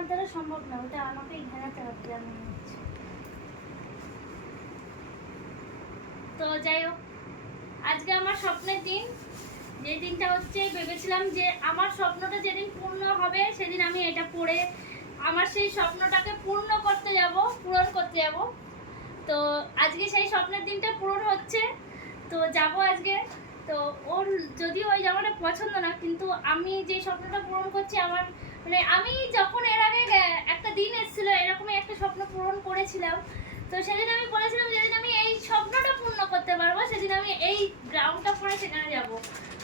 আমার দ্বারা সম্ভব না, ওটা আমাকেই ঘেরাতে হবে হচ্ছে তো যাই হোক, আজকে আমার স্বপ্নের দিন। যে দিনটা হচ্ছে, ভেবেছিলাম যে আমার স্বপ্নটা যেদিন পূর্ণ হবে, সেদিন আমি এটা পড়ে আমার সেই স্বপ্নটাকে পূর্ণ করতে যাব, পূরণ করতে যাব। তো আজকে সেই স্বপ্নের দিনটা পূরণ হচ্ছে। তো যাব আজকে। তো ওর যদিও ওই জামাটা পছন্দ না, কিন্তু আমি যে স্বপ্নটা পূরণ করছি আমার মানে আমি যখন এর আগে একটা দিন এসেছিল, এরকমই একটা স্বপ্ন পূরণ করেছিলাম। তো সেদিন আমি বলেছিলাম যেদিন আমি এই স্বপ্নটা পূর্ণ করতে পারব, সেদিন আমি এই গ্রাউন্ডটা পরে সেখানে যাব।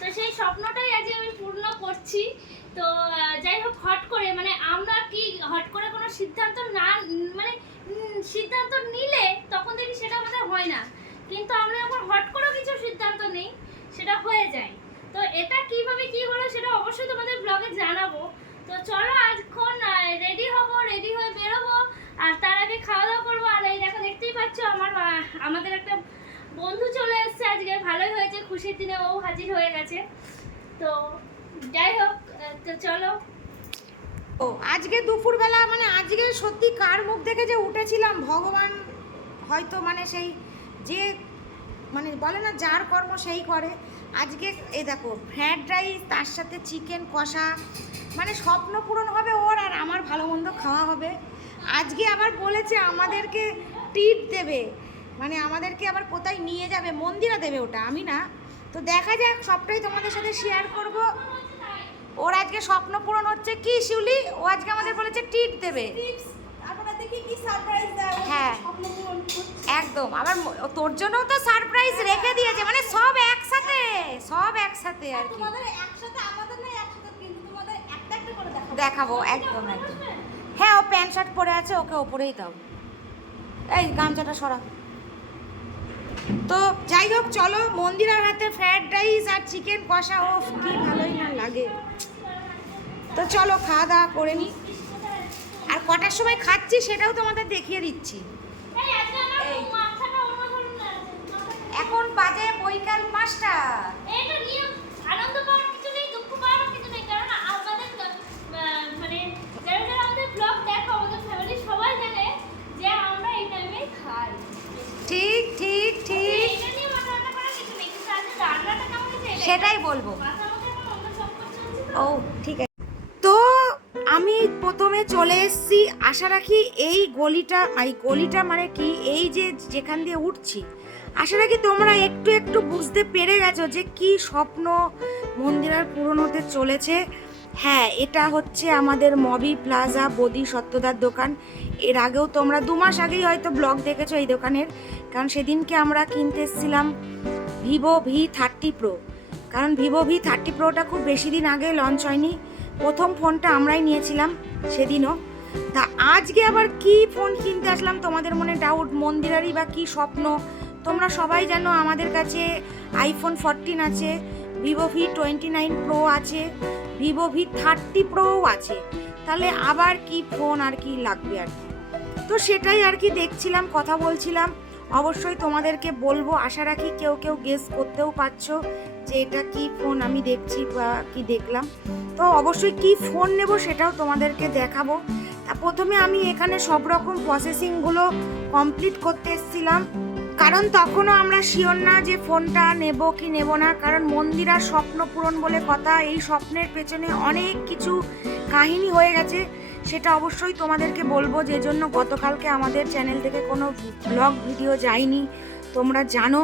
তো সেই স্বপ্নটাই আজকে আমি পূর্ণ করছি। তো যাই হোক, হট করে মানে আমরা কি হট করে কোনো সিদ্ধান্ত না মানে সিদ্ধান্ত নিলে তখন দেখি সেটা আমাদের হয় না। কিন্তু আমরা এখন হট করেও কিছু সিদ্ধান্ত নিই। সেটা হয়ে যায়। তো এটা কীভাবে কি হলো সেটা অবশ্যই তোমাদের ব্লগে জানাব। তো চলো আজক্ষণ রেডি হব রেডি হয়ে বেরোবো। আর তার আগে খাওয়া দাওয়া করব। আর এই দেখো, দেখতেই পাচ্ছ আমার আমাদের একটা বন্ধু চলে এসেছে আজকে। ভালোই হয়েছে, খুশির দিনে ও হাজির হয়ে গেছে। তো যাই হোক তো চলো। ও, আজকে দুপুরবেলা মানে আজকে সত্যি কার মুখ দেখে যে উঠেছিলাম, ভগবান হয়তো মানে সেই যে মানে বলে না যার কর্ম সেই করে। আজকে এই দেখো ফ্রায়েড রাইস তার সাথে চিকেন কষা মানে স্বপ্ন পূরণ হবে ওর আর আমার ভালো মন্দ খাওয়া হবে। আজকে আবার বলেছে আমাদেরকে টিপ দেবে। মানে আমাদেরকে আবার কোথায় নিয়ে যাবে, মন্দিরে দেবে ওটা, আমি না। তো দেখা যাক, সবটাই তোমাদের সাথে শেয়ার করব। ওর আজকে স্বপ্ন পূরণ হচ্ছে কি, শিউলি? ও আজকে আমাদের বলেছে টিপ দেবে। হ্যাঁ। একদম আমার ম- তোর জন্যও তো সারপ্রাইজ রেখে দিয়েছে মানে সব একসাথে সব একসাথে আর কি। তোমাদের একসাথে আমাদের না একসাথে কিন্তু তোমাদের একটা একটা করে দেখাবো। একদম একদম। হ্যাঁ ও প্যান্ট শার্ট পরে আছে ওকে ওপরেই দাও। এই গামছাটা সরা তো যাই হোক চলো মন্দিরের হাতে ফ্রায়েড রাইস আর চিকেন কষা ও কি ভালোই না লাগে। তো চলো খাওয়া দাওয়া করে নি। আর কটার সময় খাচ্ছি সেটাও তোমাদের দেখিয়ে দিচ্ছি। এখন বাজে বৈকাল পাঁচটা। ঠিক ঠিক ঠিক। সেটাই বলব। ও ঠিক আছে প্রথমে চলে এসেছি। আশা রাখি এই গলিটা এই গলিটা মানে কি? এই যে যেখান দিয়ে উঠছি, আশা রাখি তোমরা একটু একটু বুঝতে পেরে গেছো যে কি স্বপ্ন মন্দিরার পূরণ হতে চলেছে। হ্যাঁ এটা হচ্ছে আমাদের মবি প্লাজা বদি সত্যদার দোকান। এর আগেও তোমরা দু মাস আগেই হয়তো ব্লগ দেখেছ এই দোকানের। কারণ সেদিনকে আমরা কিনতে এসেছিলাম ভিভো ভি থার্টি প্রো কারণ ভিভো ভি থার্টি প্রোটা খুব বেশি দিন আগে লঞ্চ হয়নি। প্রথম ফোনটা আমরাই নিয়েছিলাম। সেদিনও। তা আজকে আবার কি ফোন কিনতে আসলাম? তোমাদের মনে ডাউট মন্দিরারই বা কি স্বপ্ন? তোমরা সবাই জানো আমাদের কাছে আইফোন ফোরটিন আছে Vivo V twenty nine pro আছে ভিভো ভি থার্টি প্রোও আছে। তাহলে আবার কি ফোন আর কি লাগবে আর কি? তো সেটাই আর কি দেখছিলাম, কথা বলছিলাম। অবশ্যই তোমাদেরকে বলব, আশা রাখি কেউ কেউ গেস করতেও পারছ। যে এটা কি ফোন? আমি দেখছি বা কি দেখলাম। তো অবশ্যই কি ফোন নেব সেটাও তোমাদেরকে দেখাবো। তা প্রথমে আমি এখানে সব রকম প্রসেসিংগুলো কমপ্লিট করতে এসেছিলাম। কারণ তখনও আমরা শিওর না যে ফোনটা নেব কি নেব না। কারণ মন্দিরার স্বপ্ন পূরণ বলে কথা, এই স্বপ্নের পেছনে অনেক কিছু কাহিনী হয়ে গেছে। সেটা অবশ্যই তোমাদেরকে বলব যে জন্য গতকালকে আমাদের চ্যানেল থেকে কোনো ব্লগ ভিডিও যায়নি। তোমরা জানো।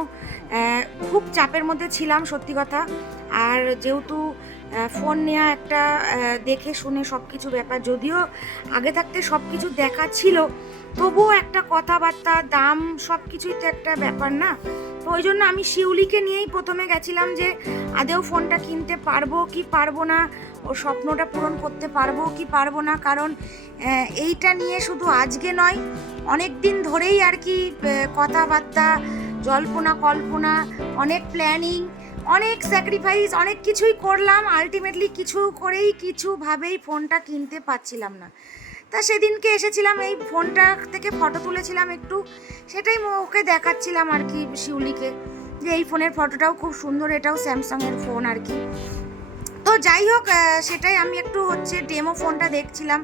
খুব চাপের মধ্যে ছিলাম, সত্যি কথা। আর যেহেতু ফোন নেওয়া একটা দেখে শুনে সব কিছু ব্যাপার, যদিও আগে থাকতে সব কিছু দেখা ছিল, তবুও একটা কথাবার্তা, দাম সব কিছুই তো একটা ব্যাপার না। তো ওই জন্য আমি শিউলিকে নিয়েই প্রথমে গেছিলাম যে, আদেও ফোনটা কিনতে পারব কি পারব না, ও স্বপ্নটা পূরণ করতে পারব কি পারব না, কারণ এইটা নিয়ে শুধু আজকে নয় অনেক দিন ধরেই আর কি কথাবার্তা জল্পনা, কল্পনা, অনেক প্ল্যানিং অনেক স্যাক্রিফাইস অনেক কিছুই করলাম। আলটিমেটলি কিছু করেই কিছুভাবেই ফোনটা কিনতে পারছিলাম না। তা সেদিনকে এসেছিলাম, এই ফোনটা থেকে ফটো তুলেছিলাম একটু। সেটাই ওকে দেখাচ্ছিলাম আর কি শিউলিকে যে এই ফোনের ফটোটাও খুব সুন্দর, এটাও স্যামসাংয়ের ফোন আর কি। তো যাই হোক সেটাই আমি একটু হচ্ছে ডেমো ফোনটা দেখছিলাম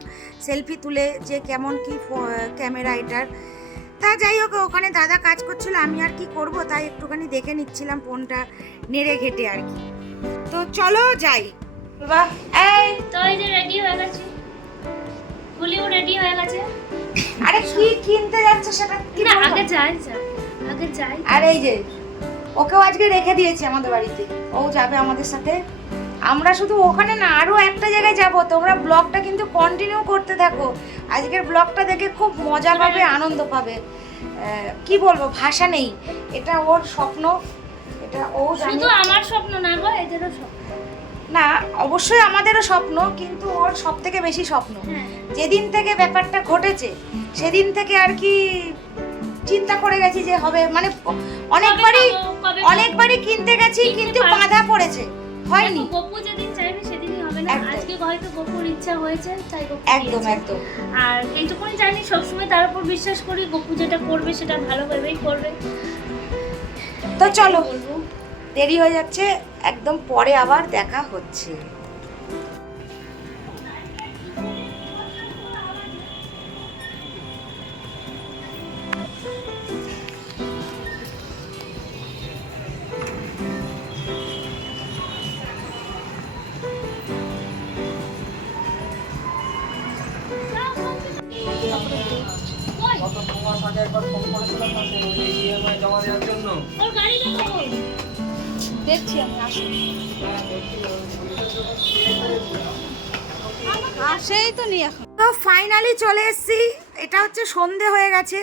সেলফি তুলে যে কেমন কি ক্যামেরা এটার। তা যাই হোক ওখানে দাদা কাজ করছিল আমি আর কি করব? তাই একটুখানি দেখে নিচ্ছিলাম ফোনটা নেড়ে ঘেটে আর কি। তো চলো যাই। বাহ এই! তো এই যে রেডি হয়ে গেছে। গুলিও রেডি হয়ে গেছে। আরে কি কিনতে যাচ্ছে সেটা কি না? আগে যাই আগে যাই। আর এই যে ওকেও আজকে রেখে দিয়েছি আমাদের বাড়িতে। ও যাবে আমাদের সাথে। আমরা শুধু ওখানে না আরও একটা জায়গায় যাব। তোমরা ব্লগটা কিন্তু কন্টিনিউ করতে থাকো। আজকের ব্লগটা দেখে খুব মজা পাবে আনন্দ পাবে। কি বলব ভাষা নেই। এটা ওর স্বপ্ন। এটা ও শুধু আমার স্বপ্ন না গো এদেরও স্বপ্ন। না অবশ্যই আমাদেরও স্বপ্ন কিন্তু ওর সব থেকে বেশি স্বপ্ন। হ্যাঁ। যেদিন থেকে ব্যাপারটা ঘটেছে সেদিন থেকে আর কি চিন্তা করে গেছি যে হবে। মানে অনেকবারই অনেকবারই কিনতে গেছি কিন্তু। বাধা পড়েছে। হয়নি। গপু যেদিন চাইবে সেদিনই হবে না। আজকে হয়তো গপুর ইচ্ছা হয়েছে তাই গপু একদম একদম। আর এইটুকুনি জানি সবসময় তার উপর বিশ্বাস করি গপু যেটা করবে সেটা ভালোভাবেই করবে। তো চলো। দেরি হয়ে যাচ্ছে একদম পরে আবার দেখা হচ্ছে। জমা দেওয়ার জন্য? ওর গাড়ি দেখো দেখছি আমি। আসেই তো নি এখন। তো ফাইনালি চলে এসেছি। এটা হচ্ছে সন্ধে হয়ে গেছে।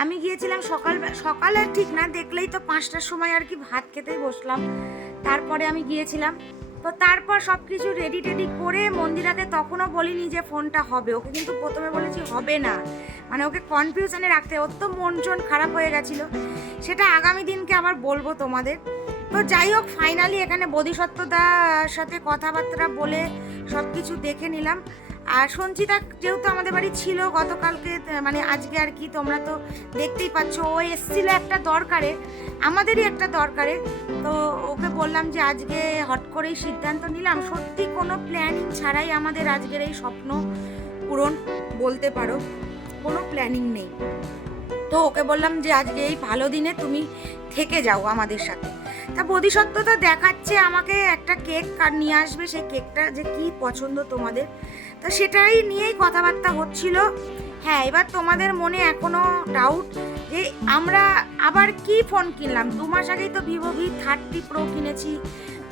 আমি গিয়েছিলাম সকাল সকালে ঠিক না দেখলেই তো পাঁচটার সময় আর কি ভাত খেতেই বসলাম। তারপরে আমি গিয়েছিলাম। তো তারপর সব কিছু রেডি টেডি করে মন্দিরাকে তখনও বলিনি যে ফোনটা হবে। ওকে কিন্তু প্রথমে বলেছি হবে না। মানে ওকে কনফিউশনে রাখতে ওর তো মন চন খারাপ হয়ে গেছিল। সেটা আগামী দিনকে আবার বলব তোমাদের। তো যাই হোক ফাইনালি এখানে বোধিসত্ত্বদার সাথে কথাবার্তা বলে সব কিছু দেখে নিলাম। আর সঞ্চিতা যেহেতু আমাদের বাড়ি ছিল, গতকালকে মানে আজকে আর কি, তোমরা তো দেখতেই পাচ্ছ, ও এসেছিল একটা দরকারে, আমাদেরই একটা দরকারে। তো ওকে বললাম যে আজকে হট করেই সিদ্ধান্ত নিলাম। সত্যি কোনো প্ল্যানিং ছাড়াই আমাদের আজকের এই স্বপ্ন পূরণ বলতে পারো। কোনো প্ল্যানিং নেই। তো ওকে বললাম যে, আজকে এই ভালো দিনে তুমি থেকে যাও আমাদের সাথে। তা বোধিসত্ত্ব তো দেখাচ্ছে আমাকে একটা কেক কার নিয়ে আসবে, সেই কেকটা যে কি পছন্দ তোমাদের। তা সেটাই নিয়েই কথাবার্তা হচ্ছিল। হ্যাঁ এবার তোমাদের মনে এখনও ডাউট যে, আমরা আবার কি ফোন কিনলাম? দু মাস আগেই তো ভিভো ভি থার্টি প্রো কিনেছি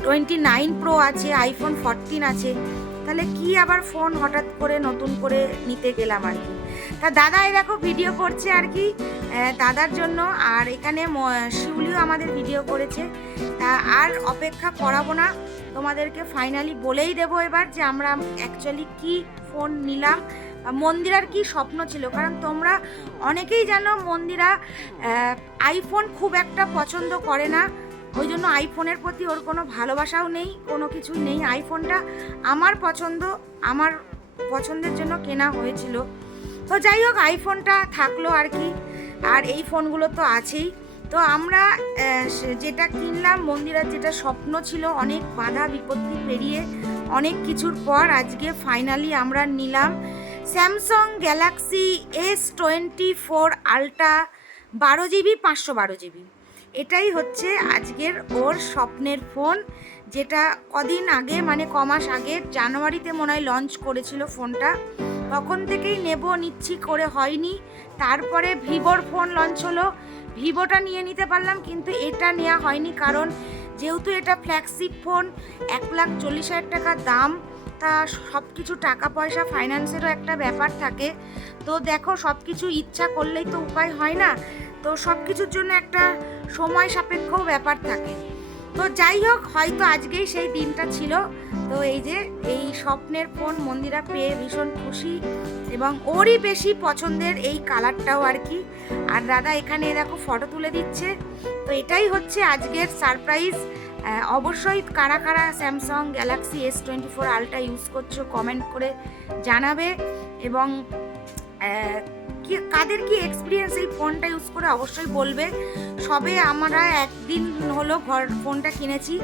টোয়েন্টি নাইন প্রো আছে আইফোন ফরটিন আছে। তাহলে কি আবার ফোন হঠাৎ করে নতুন করে নিতে গেলাম আর কি? তা দাদা, এই দেখো ভিডিও করছে আর কি দাদার জন্য। আর এখানে শিউলিও আমাদের ভিডিও করেছে। তা আর অপেক্ষা করাবো না, তোমাদেরকে ফাইনালি বলেই দেবো এবার যে আমরা অ্যাকচুয়ালি কি ফোন নিলাম। মন্দিরার কি স্বপ্ন ছিল? কারণ তোমরা অনেকেই জানো মন্দিরা আইফোন খুব একটা পছন্দ করে না। ওই জন্য আইফোনের প্রতি ওর কোনো ভালোবাসাও নেই, কোনো কিছুই নেই। আইফোনটা আমার পছন্দ, আমার পছন্দের জন্য কেনা হয়েছিল। তো যাই হোক আইফোনটা থাকল আর কি। আর এই ফোনগুলো তো আছেই। তো আমরা যেটা কিনলাম, মন্দিরের যেটা স্বপ্ন ছিল, অনেক বাধা, বিপত্তি পেরিয়ে অনেক কিছুর পর আজকে ফাইনালি আমরা নিলাম Samsung Galaxy S twenty four ultra বারো জিবি, পাঁচশো বারো জিবি। এটাই হচ্ছে আজকের ওর স্বপ্নের ফোন, যেটা কদিন আগে মানে কমাস আগে, জানুয়ারিতে মনে হয় লঞ্চ করেছিল ফোনটা। তখন থেকেই নেব নিচ্ছি করে হয়নি। তারপরে ভিভোর ফোন লঞ্চ হলো। ভিভোটা নিয়ে নিতে পারলাম, কিন্তু এটা নেওয়া হয়নি কারণ যেহেতু এটা ফ্ল্যাগশিপ ফোন এক লাখ চল্লিশ হাজার টাকা দাম, তা সব কিছু টাকা পয়সা ফাইন্যান্সেরও একটা ব্যাপার থাকে। তো দেখো সব কিছু ইচ্ছা করলেই তো উপায় হয় না। তো সব কিছুর জন্য একটা সময় সাপেক্ষও ব্যাপার থাকে। তো যাই হোক, হয়তো আজকেই সেই দিনটা ছিল। তো এই যে, এই স্বপ্নের ফোন মন্দিরা পেয়ে ভীষণ খুশি এবং ওরই বেশি পছন্দের এই কালারটাও আর কি। আর দাদা এখানে দেখো, ফটো তুলে দিচ্ছে। তো এটাই হচ্ছে আজকের সারপ্রাইজ। অবশ্যই কারা কারা Samsung Galaxy S twenty four ultra use করছ কমেন্ট করে জানাবে। এবং কি, কাদের কি এক্সপিরিয়েন্স এই ফোনটা ইউজ করে অবশ্যই বলবে। সবে আমরা একদিন হলো ঘর ফোনটা কিনেছি।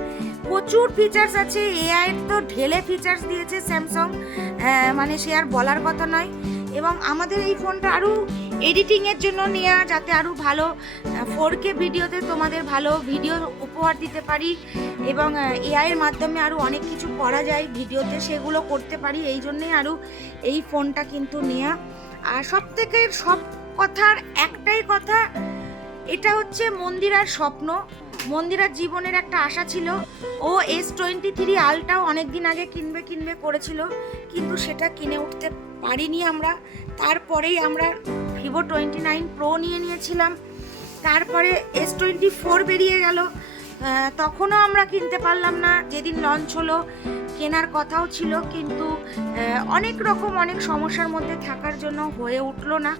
প্রচুর ফিচার্স আছে এআই তো ঢেলে ফিচার্স দিয়েছে স্যামসাং মানে সে আর বলার কথা নয়। এবং আমাদের এই ফোনটা আরও এডিটিংয়ের জন্য নেওয়া যাতে আরও ভালো ফোর কে ভিডিওতে তোমাদের ভালো ভিডিও উপহার দিতে পারি। এবং এআইয়ের মাধ্যমে আরও অনেক কিছু করা যায়, ভিডিওতে সেগুলো করতে পারি। এই জন্যেই আরও এই ফোনটা কিন্তু নেওয়া আর সব থেকে সব কথার একটাই কথা, এটা হচ্ছে মন্দিরার স্বপ্ন। মন্দিরার জীবনের একটা আশা ছিল। ও এস টোয়েন্টি থ্রি আলটাও অনেক দিন আগে কিনবে কিনবে করেছিল, কিন্তু সেটা কিনে উঠতে পারিনি আমরা। তারপরেই আমরা ভিভো টোয়েন্টি নাইন প্রো নিয়ে নিয়েছিলাম। তারপরে এস টোয়েন্টি ফোর বেরিয়ে গেল। তখনও আমরা কিনতে পারলাম না। যেদিন লঞ্চ হলো, কেনার কথাও ছিল, কিন্তু অনেক রকম, অনেক সমস্যার মধ্যে থাকার জন্য হয়ে উঠল না।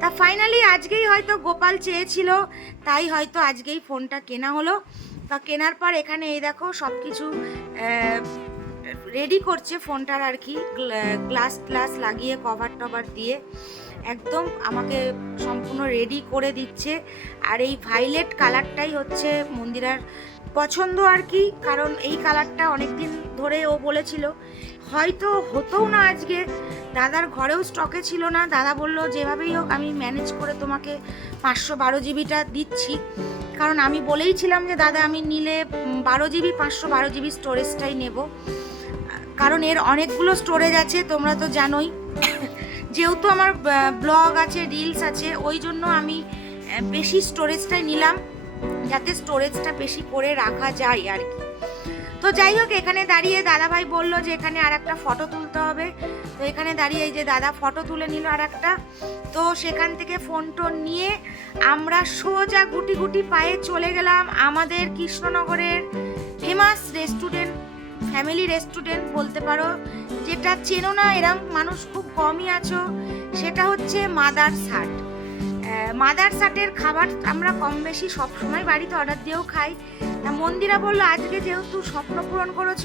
তা ফাইনালি আজকেই হয়তো গোপাল চেয়েছিল, তাই হয়তো আজকেই ফোনটা কেনা হলো। তা কেনার পর এখানে এই দেখো সব কিছু রেডি করছে ফোনটার আর কি গ্লাস গ্লাস লাগিয়ে কভার টভার দিয়ে। একদম আমাকে সম্পূর্ণ রেডি করে দিচ্ছে। আর এই ভাইলেট কালারটাই হচ্ছে মন্দিরার পছন্দ আর কি, কারণ এই কালারটা অনেক দিন ধরে ও বলেছিল। হয়তো হতেও না আজকে। দাদার ঘরেও স্টকে ছিল না। দাদা বলল, যেভাবেই হোক, আমি ম্যানেজ করে তোমাকে পাঁচশো বারো জিবিটা দিচ্ছি। কারণ আমি বলেইছিলাম যে, দাদা, আমি নিলে বারো জিবি, পাঁচশো বারো জিবি স্টোরেজটাই নেব। কারণ এর অনেকগুলো স্টোরেজ আছে, তোমরা তো জানোই। যেহেতু আমার ব্লগ আছে রিলস আছে, ওই জন্য আমি বেশি স্টোরেজটাই নিলাম, যাতে স্টোরেজটা বেশি করে রাখা যায় আর কি। তো যাই হোক, এখানে দাঁড়িয়ে দাদাভাই বলল যে এখানে আর একটা ফটো তুলতে হবে। তো এখানে দাঁড়িয়ে এই যে দাদা ফটো তুলে নিল আর একটা তো সেখান থেকে ফোন টোন নিয়ে আমরা সোজা গুটি গুটি পায়ে চলে গেলাম আমাদের কৃষ্ণনগরের ফেমাস রেস্টুরেন্ট ফ্যামিলি রেস্টুরেন্ট বলতে পারো, যেটা চেনো না, এরম মানুষ খুব কমই আছো, সেটা হচ্ছে মাদার সাট মাদার সাটের খাবার আমরা কম বেশি সব সময় বাড়িতে অর্ডার দিয়েও খাই। মন্দিরা বলল, আজকে যেহেতু স্বপ্ন পূরণ করেছ,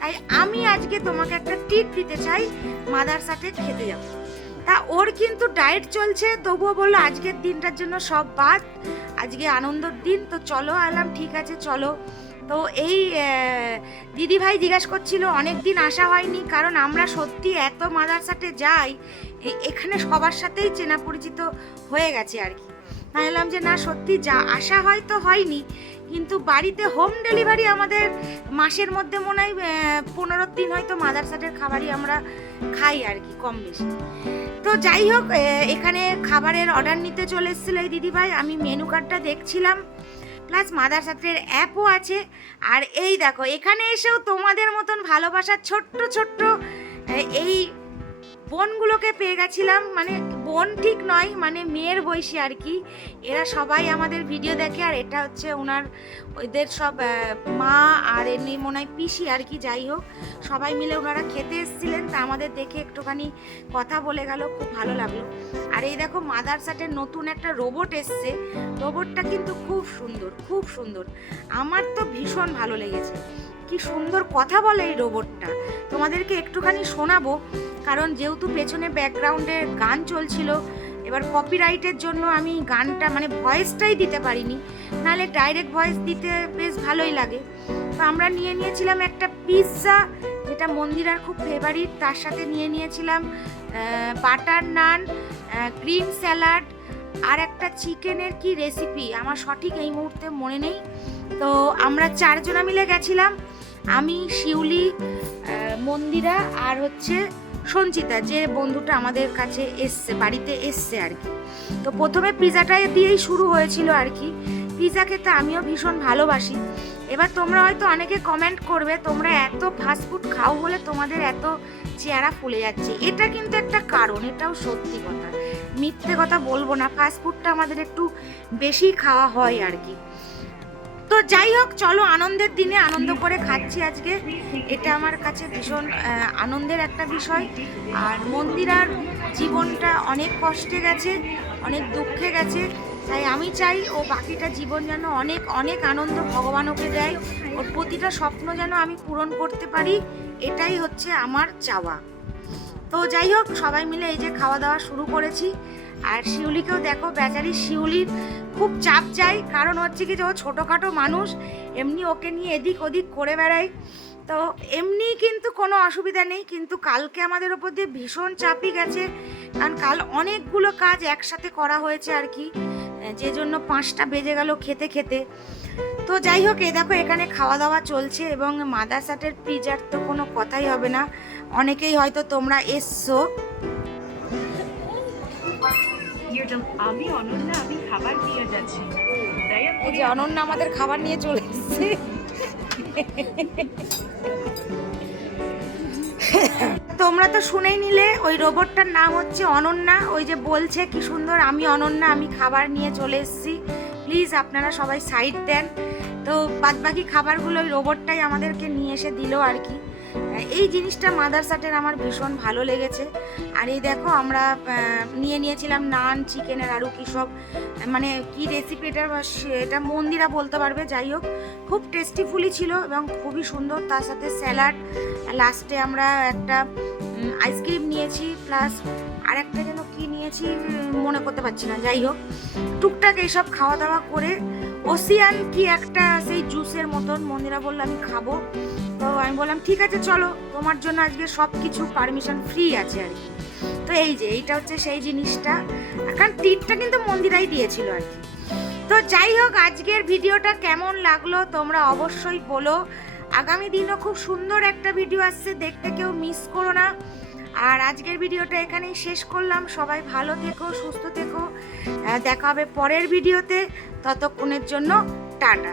তাই আমি আজকে তোমাকে একটা টিপ দিতে চাই মাদার সাটে খেতে যাব। তা ওর কিন্তু ডায়েট চলছে, তবুও বলল, আজকের দিনটার জন্য সব বাদ, আজকে আনন্দর দিন, তো চলো আলাম, ঠিক আছে, চলো। তো এই দিদি ভাই জিজ্ঞাসা করছিল অনেক দিন আসা হয়নি, কারণ আমরা সত্যি এত মাদারসাটে যাই এখানে সবার সাথেই চেনা পরিচিত হয়ে গেছে আর কি। আমি বললাম যে না, সত্যি যা, আসা হয়তো হয়নি, কিন্তু বাড়িতে হোম ডেলিভারি আমাদের মাসের মধ্যে মনে হয় পনেরো দিন হয়তো মাদারসাটের খাবারই আমরা খাই আর কি, কম বেশি। তো যাই হোক এখানে খাবারের অর্ডার নিতে চলে এসেছিল এই দিদিভাই, আমি মেনু কার্ডটা দেখছিলাম প্লাস মাদার সাত্রের অ্যাপও আছে। আর এই দেখো, এখানে এসেও তোমাদের মতন ভালোবাসার ছোট্ট ছোট্ট এই বোনগুলোকে পেয়ে গেছিলাম। মানে বোন ঠিক নয় মানে মেয়ের বয়সী আর কি। এরা সবাই আমাদের ভিডিও দেখে আর এটা হচ্ছে ওনার ওদের সব মা আর এমনি মনে হয় পিসি আর কি, যাই হোক। সবাই মিলে ওনারা খেতে এসেছিলেন, তা আমাদের দেখে একটুখানি কথা বলে গেল, খুব ভালো লাগল। আর এই দেখো মাদার সাটের নতুন একটা রোবট এসছে। রোবটটা কিন্তু খুব সুন্দর খুব সুন্দর। আমার তো ভীষণ ভালো লেগেছে। কি সুন্দর কথা বলে এই রোবটটা তোমাদেরকে একটুখানি শোনাবো। কারণ যেহেতু পেছনে ব্যাকগ্রাউন্ডে গান চলছিল, এবার কপিরাইটের জন্য আমি গানটা মানে ভয়েসটাই দিতে পারিনি। নাহলে ডাইরেক্ট ভয়েস দিতে বেশ ভালোই লাগে। তো আমরা নিয়ে নিয়েছিলাম একটা পিৎজা যেটা মন্দিরার খুব ফেভারিট তার সাথে নিয়ে নিয়েছিলাম বাটার নান গ্রিন স্যালাড আর একটা চিকেনের কি রেসিপি আমার সঠিক এই মুহূর্তে মনে নেই। তো আমরা চারজনা মিলে গেছিলাম। আমি, শিউলি মন্দিরা, আর হচ্ছে সঞ্চিতা, যে বন্ধুটা আমাদের কাছে এসছে, বাড়িতে এসছে আর কি। তো প্রথমে পিৎজাটা দিয়েই শুরু হয়েছিল আর কি। পিৎজা খেতে আমিও ভীষণ ভালোবাসি। এবার তোমরা হয়তো অনেকে কমেন্ট করবে, তোমরা এত ফাস্টফুড খাও বলে তোমাদের এত চেহারা ফুলে যাচ্ছে। এটা কিন্তু একটা কারণ, এটাও সত্যি কথা। মিথ্যে কথা বলব না ফাস্টফুডটা আমাদের একটু বেশি খাওয়া হয় আর কি। তো যাই হোক, চলো আনন্দের দিনে আনন্দ করে খাচ্ছি আজকে। এটা আমার কাছে ভীষণ আনন্দের একটা বিষয়। আর মন্দিরার জীবনটা অনেক কষ্টে গেছে, অনেক দুঃখে গেছে। তাই আমি চাই ও বাকিটা জীবন যেন অনেক অনেক আনন্দ ভগবান ওকে দেয়। ওর প্রতিটা স্বপ্ন যেন আমি পূরণ করতে পারি, এটাই হচ্ছে আমার চাওয়া। তো যাই হোক, সবাই মিলে এই যে খাওয়া দাওয়া শুরু করেছি। আর শিউলিকেও দেখো, বেচারি শিউলির খুব চাপ চাই, কারণ হচ্ছে কি যে ও ছোটোখাটো মানুষ, এমনি ওকে নিয়ে এদিক ওদিক করে বেড়ায়। তো এমনি কিন্তু কোনো অসুবিধা নেই, কিন্তু কালকে আমাদের ওপর দিয়ে ভীষণ চাপই গেছে, কারণ কাল অনেকগুলো কাজ একসাথে করা হয়েছে আর কি, যে জন্য পাঁচটা বেজে গেল খেতে খেতে। তো যাই হোক, এ দেখো এখানে খাওয়া দাওয়া চলছে এবং মাদারসাটের পিজার তো কোনো কথাই হবে না। অনেকেই হয়তো তোমরা এসছো। আমি অনন্যা আমি খাবার দিয়ে যাচ্ছি। এই যে অনন্যা আমাদের খাবার নিয়ে চলে এসেছে। তোমরা তো শুনেই নিলে ওই রোবটটার নাম হচ্ছে অনন্যা। ওই যে বলছে কি সুন্দর আমি অনন্যা আমি খাবার নিয়ে চলে এসেছি। প্লিজ আপনারা সবাই সাইড দেন। তো বাদবাকি খাবারগুলো ওই রোবটটাই আমাদেরকে নিয়ে এসে দিল আর কি। এই জিনিসটা মাদারসাটের আমার ভীষণ ভালো লেগেছে। আর এই দেখো, আমরা নিয়ে নিয়েছিলাম নান চিকেনের আরও কী সব মানে কি রেসিপি এটা সেটা মন্দিরা বলতে পারবে, যাই হোক। খুব টেস্টিফুলি ছিল এবং খুবই সুন্দর, তার সাথে স্যালাড লাস্টে আমরা একটা আইসক্রিম নিয়েছি প্লাস আর একটা যেন কী নিয়েছি মনে করতে পারছি না, যাই হোক। টুকটাক এইসব খাওয়া দাওয়া করে ওসিয়ান কি একটা সেই জুসের মতন মন্দিরা বলল, আমি খাব। তো আমি বললাম, ঠিক আছে, চলো। তোমার জন্য আজকে সব কিছু পারমিশন ফ্রি আছে আর কি। তো এই যে, এইটা হচ্ছে সেই জিনিসটা। কারণ টিটটা কিন্তু মন্দিরাই দিয়েছিল আর কি। তো যাই হোক, আজকের ভিডিওটা কেমন লাগল তোমরা অবশ্যই বলো। আগামী দিনও খুব সুন্দর একটা ভিডিও আসছে, দেখতে কেউ মিস করো না। আর আজকের ভিডিওটা এখানেই শেষ করলাম। সবাই ভালো থেকো, সুস্থ থেকো। দেখা হবে পরের ভিডিওতে। ততক্ষণের জন্য টাটা।